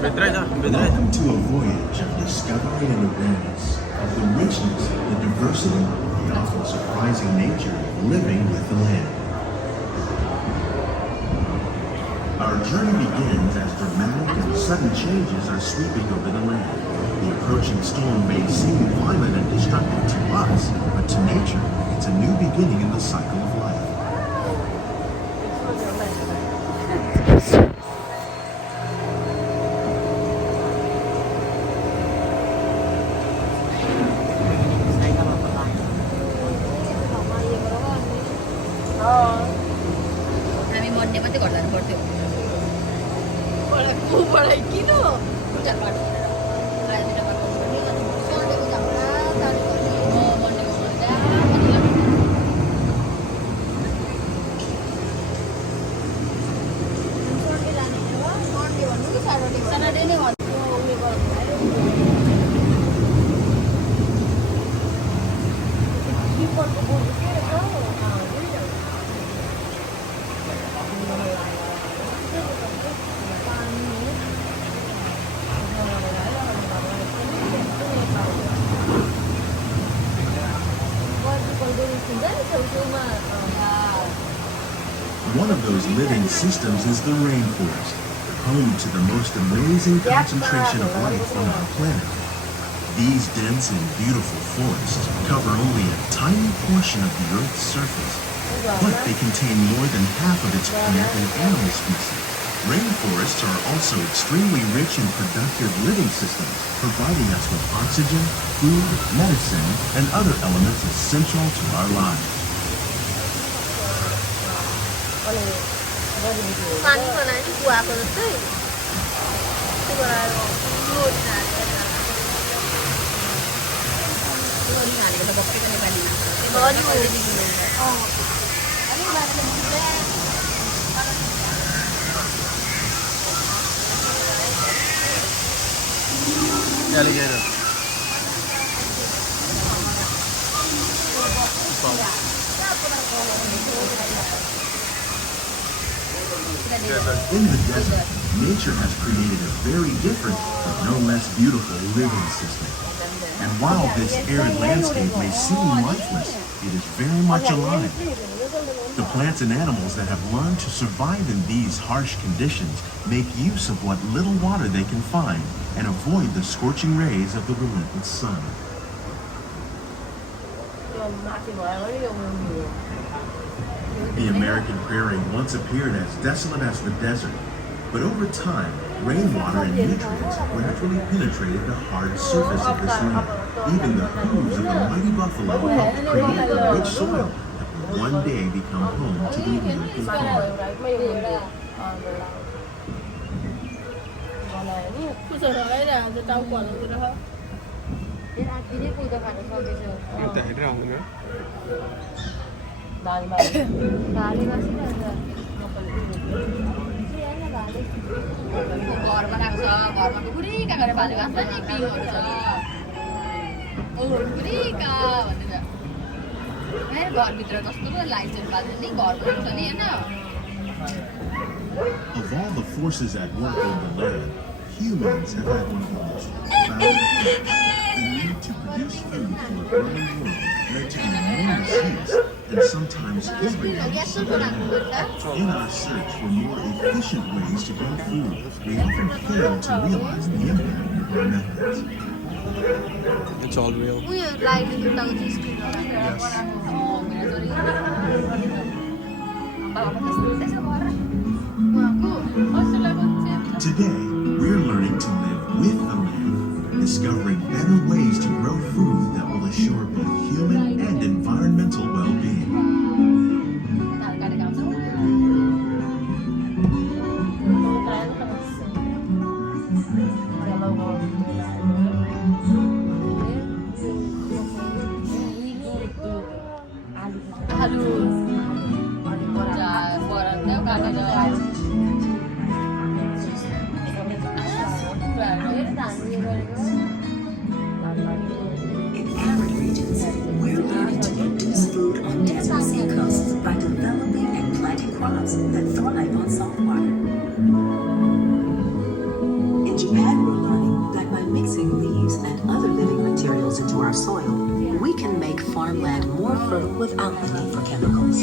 Welcome to a voyage of discovery and awareness of the richness, the diversity, the often surprising nature of living with the land. Our journey begins as dramatic and sudden changes are sweeping over the land. The approaching storm may seem violent and destructive to us, but to nature, it's a new beginning in the cycle of life. One of those living systems is the rainforest, home to the most amazing concentration of life on our planet. These dense and beautiful forests cover only a tiny portion of the Earth's surface, but they contain more than half of its plant and animal species. Rainforests are also extremely rich and productive living systems, providing us with oxygen, food, medicine, and other elements essential to our lives. Alligator. In the desert, nature has created a very different, but no less beautiful living system. And while this arid landscape may seem lifeless, it is very much alive. The plants and animals that have learned to survive in these harsh conditions make use of what little water they can find and avoid the scorching rays of the relentless sun. The American prairie once appeared as desolate as the desert, but over time, rainwater and nutrients gradually penetrated the hard surface of this land. Even the hooves of the mighty buffalo helped create the rich soil that will one day become home to the American farm. घरमा राख्छ घरमा पुरीका गरेर भालेको आछ नि पिङहरु छ पुरीका भन्दै छ मेरो घर भित्र कस्तो लाइटहरु बाल्छ नि घरको छ नि हैन. Of all the forces at work on the land, humans have had one of the most profound. The need to produce food for a growing world led to enormous use and sometimes overdose of land. In our search for more efficient ways to grow food, we often fail to realize the impact of our methods. It's all real. Today, we're learning to live with the land, discovering better ways to grow food that will assure both human and environmental well-being. In arid regions, we're learning to produce food on desert seacoasts by developing and planting crops that thrive on salt water. In Japan, grow without the need for chemicals.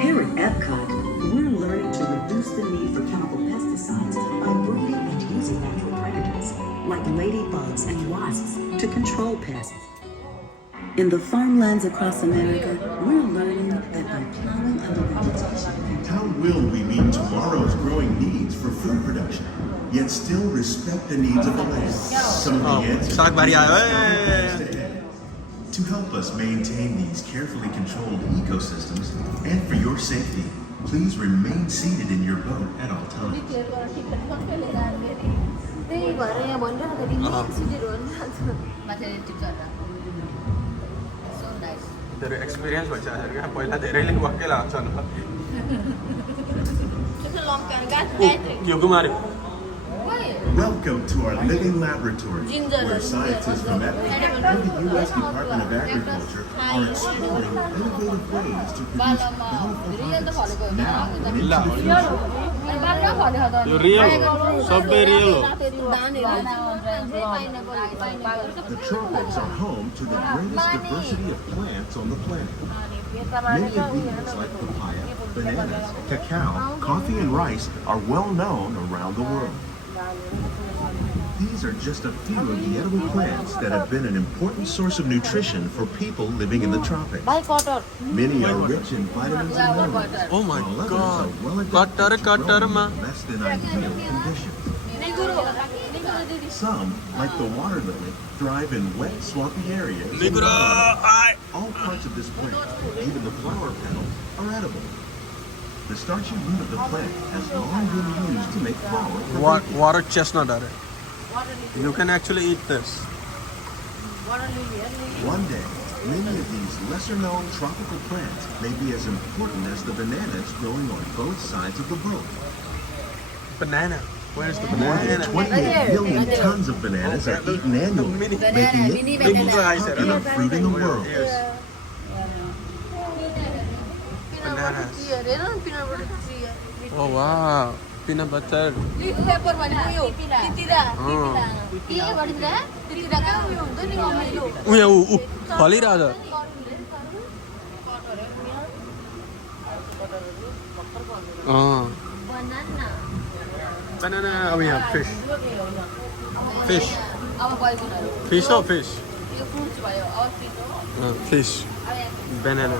Here at EPCOT, we're learning to reduce the need for chemical pesticides by breeding and using natural predators like ladybugs and wasps to control pests. In the farmlands across America, we're learning that by plowing under vegetation, How will we meet tomorrow's growing needs for food production, yet still respect the needs of the land? Some of the answers साग बारी आयो to help us maintain these carefully controlled ecosystems and for your safety, please remain seated in your boat at all times. तेरो experience भइसक्यो क्या पहिला धेरैले वाक्कै लाग्छ नि यो गुमार्यो Welcome to our living laboratory, where scientists from EPCOT and the U.S. Department of Agriculture are exploring innovative ways to produce bountiful harvests now and into the future. Yo real हो सबै real हो The tropics are home to the greatest diversity of plants on the planet. Many of these, like papaya, bananas, cacao, coffee, and rice, are well known around the world. These are just a few of the edible plants that have been an important source of nutrition for people living in the tropics. Many are rich in vitamins and minerals, Oh my while others God. are well Cutter, adapted to cutter, growing ma. in less than ideal conditions. Some, like the water lily, thrive in wet, swampy areas. निगुरो I All parts of this plant, even the flower petals, are edible. The starchy root of the plant has long been used to make flour for baking. water chestnut are it. You can actually eat this. One day, many of these lesser-known tropical plants may be as important as the bananas growing on both sides of the boat. Banana. Where's the More than banana? 28 million tons of bananas are eaten annually, making it the biggest popular fruit in the world. Bananas. Oh wow. Peanut butter. उयो फलिरहेछ Banana. We have fish. Fish. Fish or fish? Fish. Banana.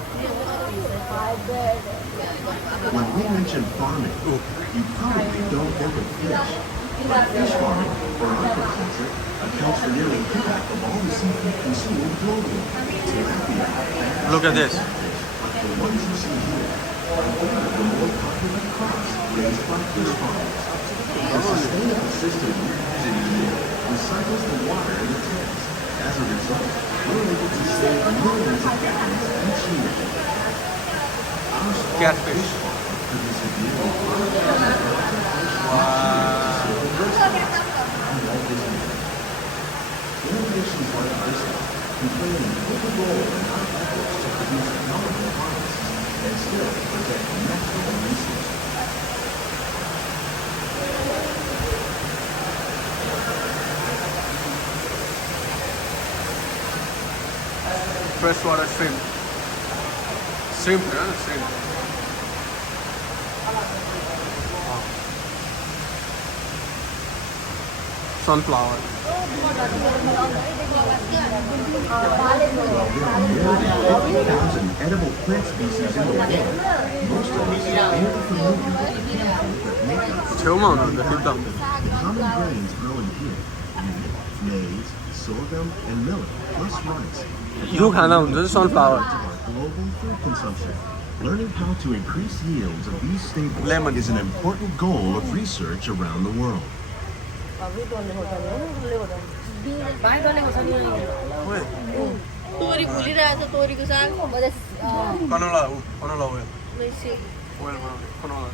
When we mention farming, you probably don't think of fish. But fish farming, or aquaculture, accounts for nearly half of all the seafood consumed globally. Tilapia, Look at this. like the ones you see here, are one of the more popular crops raised by fish farmers. The sustainable system we're using here recycles the water in the tanks. As a result, we're able to save millions of gallons each year. Our small Catfish. fish farm produces nearly 5,000 Innovations like this one can play an important role in our efforts to produce economical harvests and still protect natural resources. Freshwater shrimp. Shrimp, yeah? Shrimp. Sunflower. While there are more than 50,000 edible plant species in the world, most of us are barely familiar with the chemicals that make up छेउमा हुनुहुन्छ एकदम the common grains growing here: wheat, maize, sorghum, and millet, plus rice. यो खाना हुन्छ चाहिँ sunflower. Our global food consumption. Learning how to increase yields of these staples Lemon. is an important goal of research around the world. Canola oil. Oil canola.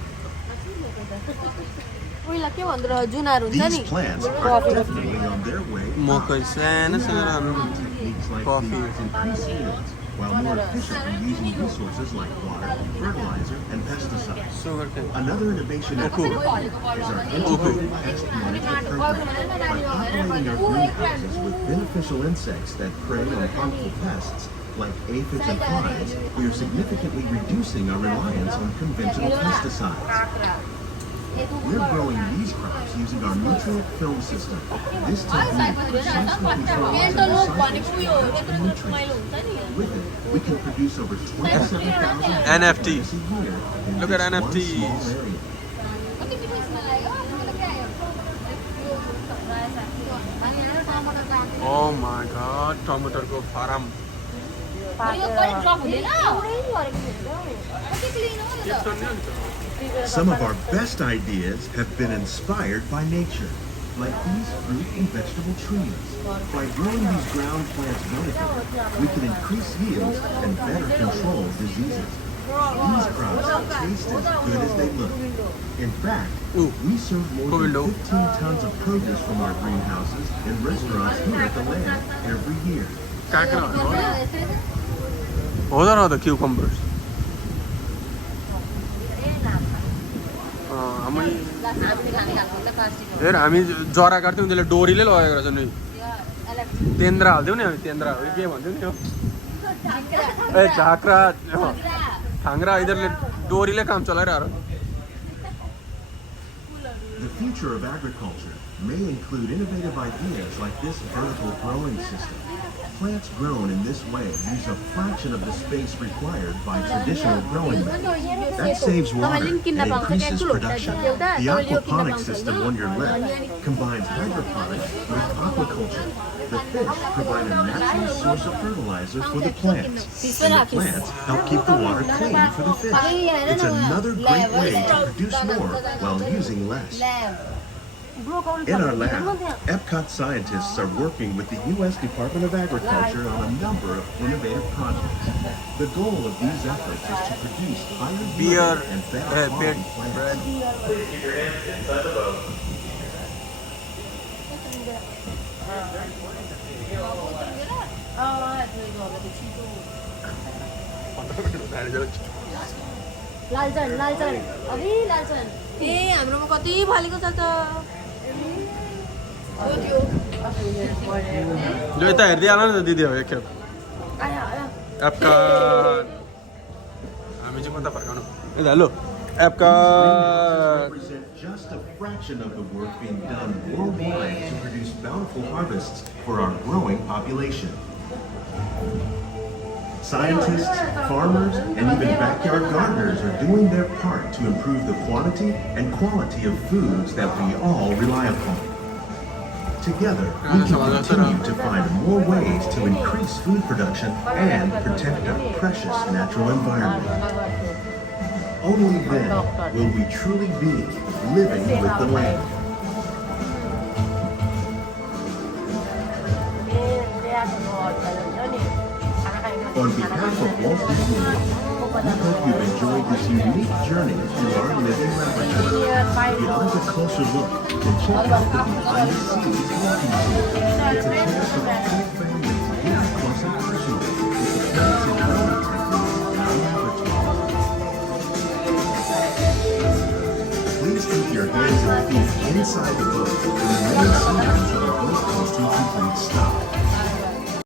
These plants are definitely on their way. मकै सानो सानो Techniques like Coffee. these increase yields while more efficiently using resources like water, fertilizer, and pesticides. sugarcane. Another innovation at EPCOT is our integrated pest management program. By populating our greenhouses with beneficial insects that prey on harmful pests like aphids and flies, we are significantly reducing our reliance on conventional pesticides. We're growing these crops using our nutrient film system. This technique precisely controls and recycles the nutrients. With it, we can produce over 27,000 NFT. plants a year in Look at this one NFTs. small area. Oh my god, tomato ko farm. Some of our best ideas have been inspired by nature, like these fruit and vegetable trees. By growing these ground plants vertically, we can increase yields and better control diseases. These crops taste as good as they look. In fact, Ooh. we serve more than Window. 15 tons of produce from our greenhouses in restaurants here at the land every year. What are the cucumbers? हामी जरा काट्थ्यौँ त्यसले डोरीले लगेको रहेछ नि तेन्द्रा हाल्थ्यौँ नि हामी तेन्द्रा हो के भन्थ्यौँ नि ए झाक्रा थाङ्रा यिनीहरूले डोरीले काम चलाइरहेको The future of agriculture may include innovative ideas like this vertical growing system. Plants grown in this way use a fraction of the space required by traditional growing methods. That saves water and increases production. The aquaponics system on your left combines hydroponics with aquaculture. The fish provide a natural source of fertilizer for the plants, and the plants help keep the water clean for the fish. It's another great way to produce more while using less. In our lab, EPCOT scientists are working with the U.S. Department of Agriculture on a number of innovative projects. The goal of these efforts is to produce higher Beer, yield and better quality plants. bread. Keep your hands inside the boat. Lalchan Lalchan अभी लालचन ए हाम्रोमा कति फलेको छ त जो यता हेर्दै आला नि त दिदी हो एकखेप एपका हामी चाहिँ कता फर्काउनु ए hello एपका Represent just a fraction of the work being done worldwide to produce bountiful harvests for our growing population. Scientists, farmers, and even backyard gardeners are doing their part to improve the quantity and quality of foods that we all rely upon. Together, we can continue to find more ways to increase food production and protect our precious natural environment. Only then will we truly be living with the land. On behalf of Walt Disney World, we hope you've enjoyed this unique journey through our living laboratory. Get a closer look and check out the behind the scenes walking tour. It's a chance for the whole family to get up close and personal with the plants and growing techniques in our laboratory. Please keep your hands and feet inside the boat and remain seated until